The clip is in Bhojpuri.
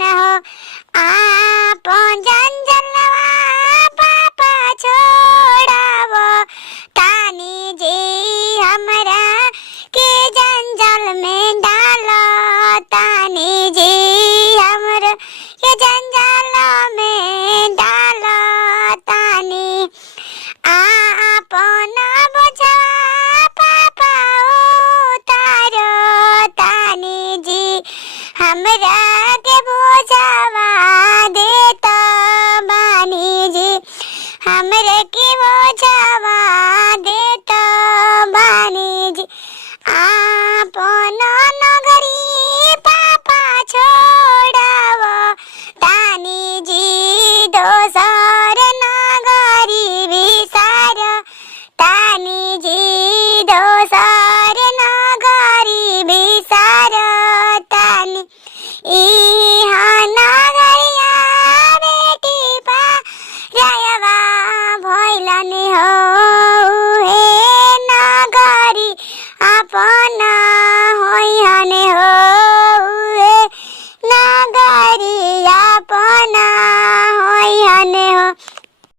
न हो आपन जंजलवा पापा छोड़ावो तानी जी हमरा के जंजल में डालो तानी जी हमरा के जंजल में डालो तानी आपन बोझा पापा उतारो तानी जी हमरा के बोझावा देता बानी जी हमरे के बोझावा देता बानी जी आपन नगरी पापा छोड़ावो तानी जी दोसर नगरी विसार तानी जी दोसर नगरी विसार तानी